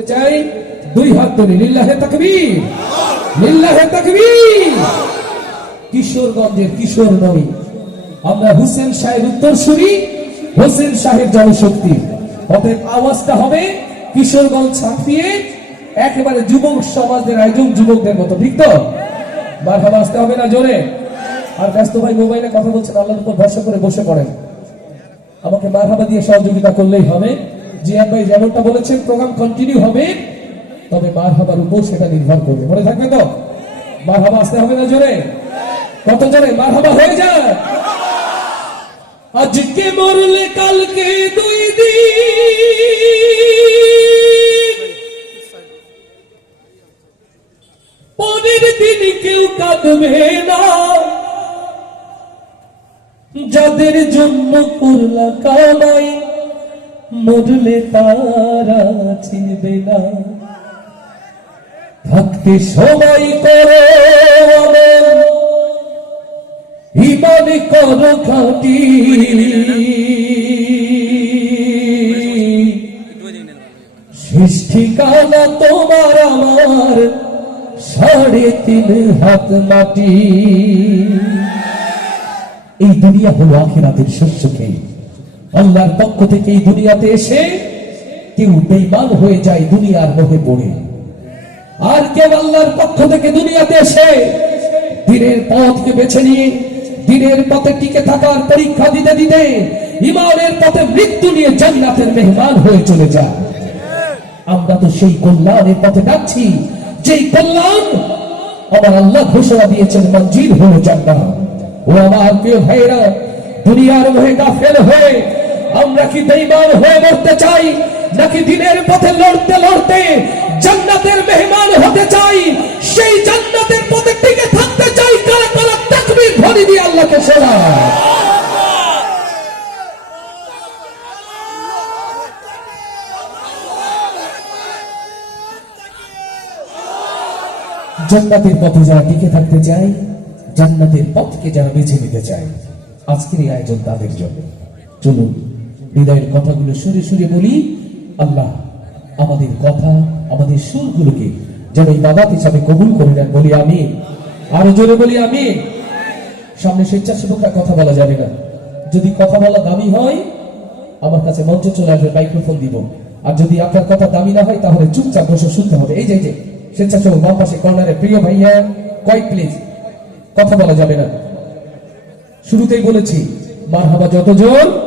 চাই, দুই হাত ধরে, লিল্লাহে লিল্লাহে কিশোরগঞ্জের কিশোর আমরা হুসেন শাহের উত্তরসূরি হোসেন শাহের জনশক্তি। অতএব আওয়াজটা হবে কিশোরগঞ্জ ছাপিয়ে একেবারে যুবক সমাজের আয়োজন, যুবকদের মতো, ঠিক তো? মারহাবা আসতে হবে না জোরে। আর ব্যস্ত ভাই মোবাইলে কথা বলছেন, আল্লাহর উপর ভরসা করে বসে পড়েন। আমাকে মারহাবা দিয়ে সহযোগিতা করলেই হবে। জিয়াদ ভাই যেমনটা বলেছেন প্রোগ্রাম কন্টিনিউ হবে, তবে মারহাবার উপর সেটা নির্ভর করবে। মনে থাকবে তো? মারহাবা আসতে হবে না জোরে? কত জোরে? মারহাবা হয়ে যায়। আজকে মরলে কালকে দুই দিন। পরের দিন কেউ কাঁদবে না। যাদের জন্য করলা কামাই মরলে তারা চিনবে না। থাকতে সময় করো ইমান করো খাটি ঠিকানা তোমার আমার সাড়ে তিন হাত মাটি। এই দুনিয়া হলো আখিরাতের শস্য খেয়ে আল্লাহর পক্ষ থেকে এই দুনিয়াতে এসে কেউ বেইমান হয়ে যায় দুনিয়ার মোহে পড়ে। আর কেউ আল্লাহর পক্ষ থেকে দুনিয়াতে এসে দিনের পথকে বেছে নিয়ে, দিনের পথে টিকে থাকার পরীক্ষা দিতে দিতে ইমানের পথে মৃত্যু নিয়ে জান্নাতের মেহমান হয়ে চলে যায়। আমরা তো সেই কল্যাণের পথে যাচ্ছি, যেই কল্যাণ আমার আল্লাহ ঘোষণা দিয়েছেন, মঞ্জিল হলো জান্নাত। ও আমার প্রিয় ভাইরা দুনিয়ার মোহে গাফেল হয়ে আমরা কি বেঈমান হয়ে মরতে চাই? নাকি দিনের পথে লড়তে লড়তে জান্নাতের মেহমান হতে চাই? সেই জান্নাতের পথে টিকে থাকতে চাই কারা কারা তাকবীর ধ্বনি দিয়ে আল্লাহকে শোনা জান্নাতের পথে যারা টিকে থাকতে চায়, জান্নাতের পথকে যারা বেছে নিতে চায়, আজকের এই আয়োজন তাদের জন্য। চলুন হৃদয়ের কথাগুলো সুরে সুরে বলি, আল্লাহ, আমাদের কথা, আমাদের সুরগুলোকে যেন এই বাবাত হিসাবে কবুল করে নেন। বলি আমি আরও জোরে বলি আমি সামনে স্বেচ্ছাসেবকরা কথা বলা যাবে না। যদি কথা বলা দামি হয়, আমার কাছে মঞ্চে চলে আসবে, মাইক্রোফোন দিব। আর যদি আপনার কথা দামি না হয়, তাহলে চুপচাপ বসে শুনতে হবে। এই যে যে, স্বেচ্ছাসেবক বাম পাশে, কর্নারে, প্রিয় ভাইয়া, কয়েক প্লিজ, কথা বলা যাবে না। শুরুতেই বলেছি মার হাবা যত জোর